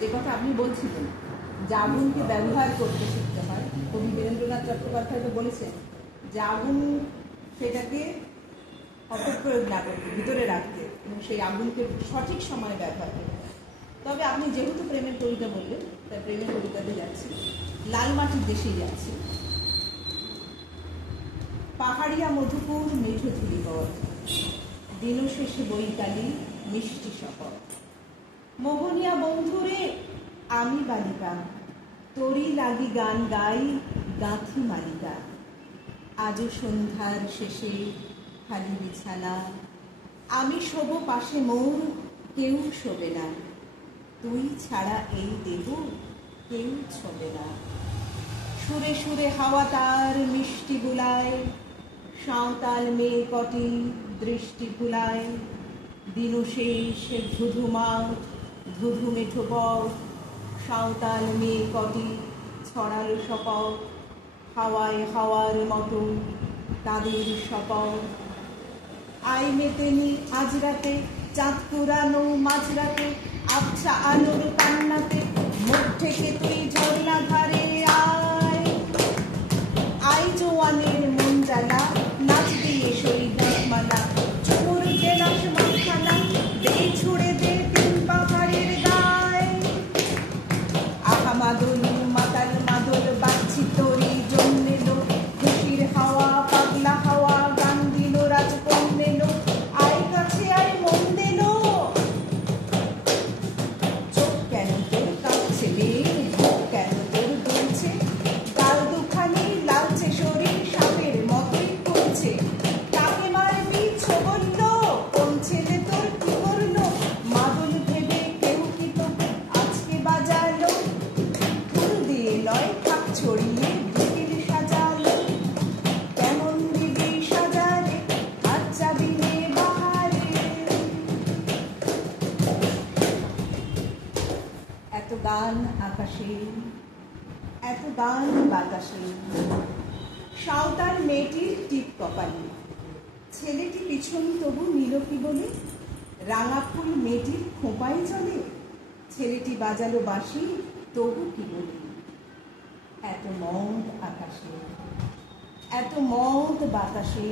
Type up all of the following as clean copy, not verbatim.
যে কথা আপনি বলছিলেন যে আগুনকে ব্যবহার করতে শিখতে হয়, কবি বীরেন্দ্রনাথ চট্টোপাধ্যায় তো বলেছেন যে আগুন সেটাকে অপপ্রয়োগ না করতে, ভিতরে রাখতে এবং সেই আগুনকে সঠিক সময়ে ব্যবহার করতে। তবে আপনি যেহেতু প্রেমের কবিতা বললেন, তাই প্রেমের কবিতাতে যাচ্ছি, লাল মাটির দেশেই যাচ্ছি। পাহাড়িয়া মধুপুর মেঠো ধুলিপথ, দিন শেষে বৈকালী মিষ্টি শপথ। মোহনিয়া বন্ধুরে আমি বালিকা, তোরই লাগি গান গাই গাঁথি মালিকা। আজও সন্ধ্যার শেষে খালি বিছানা, আমি শোবো পাশে মোর কেউ শোবে না। তুই ছাড়া এই দেহ কেউ ছোবে না। সুরে সুরে হাওয়া তার মিষ্টি বুলায়, সাঁওতাল মেয়ে কটি দৃষ্টি ভুলায়। দিন শেষে ধুধু মাঠ ধুধু মেঠো পথ, সাঁওতাল মেয়ে কটি ছড়ালো শপথ। হাওয়ায় হাওয়ার মতো তাদের শপথ। আই মেতেনি আজ রাতে চাঁদ পুরানো মাঝরাতে, আবছা আলোর কান্নাতে মুখ থেকে তুই ঝর্ণা ধারে আয়। আই জোয়ানের মন জ্বালা, নাচ দিয়ে সই গাছমালা, চুমুর গেলাস মাখানা, দে ছুড়ে দে তিন পাহাড়ের গায়। আহা মাদল মাতাল মাদল বাজছি তোরই জন্যে লো, খুশির হাওয়া পাগলা হাওয়া গান দিল রাজকন্যে লো। আয় কাছে আয় মন দিল, চোখ কেন তোর কাঁপছে রে, বুক কেন তোর দুলছে, গাল দুখানি লালচে শরীর সাপের মতোই ফুলছে। কাকে মারবি ছোবল্ল, কোন ছেলে তোর কি করলো, মাদল ভেবে কেউ কি তোকে আজকে বাজালো। ফুল দিয়ে লয় থাক ছড়িয়ে বিকেল সাজালো, কেমন দিবি সাজারে আজ যাবি নে বাহারে। এত গান আকাশে, এত গান বাতাসে, সাঁওতাল মেয়েটির টিপ কপালে, ছেলেটি পিছন তবু নিল কি বলে, রাঙা ফুল মেয়েটির খোঁপায় চলে, ছেলেটি বাজালো বাঁশি তবু কি বলে। এত মদ আকাশে, এত মদ বাতাসে,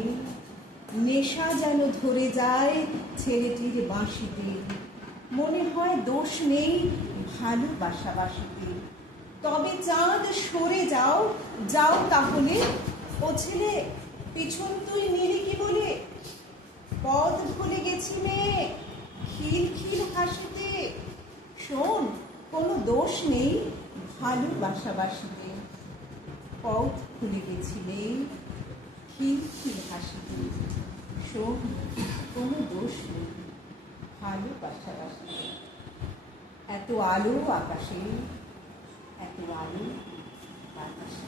নেশা যেন ধরে যায় ছেলেটির বাঁশিতে। মনে হয় দোষ নেই ভালোবাসাবাসিতে। তবে চাঁদ সরে যাও, যাও তাহলে, ও ছেলে পিছন তুই নিলি কি বলে। পথ ভুলে গেছি মেয়ে খিল খিল হাসিতে, শোন কোনো দোষ নেই ভালোবাসাবাসিতে। পথ ভুলে গেছি মেয়ে খিল খিল হাসিতে, শোন কোনো দোষ নেই ভালোবাসাবাসিতে। এত আলো আকাশে, এত আলো বাতাসে।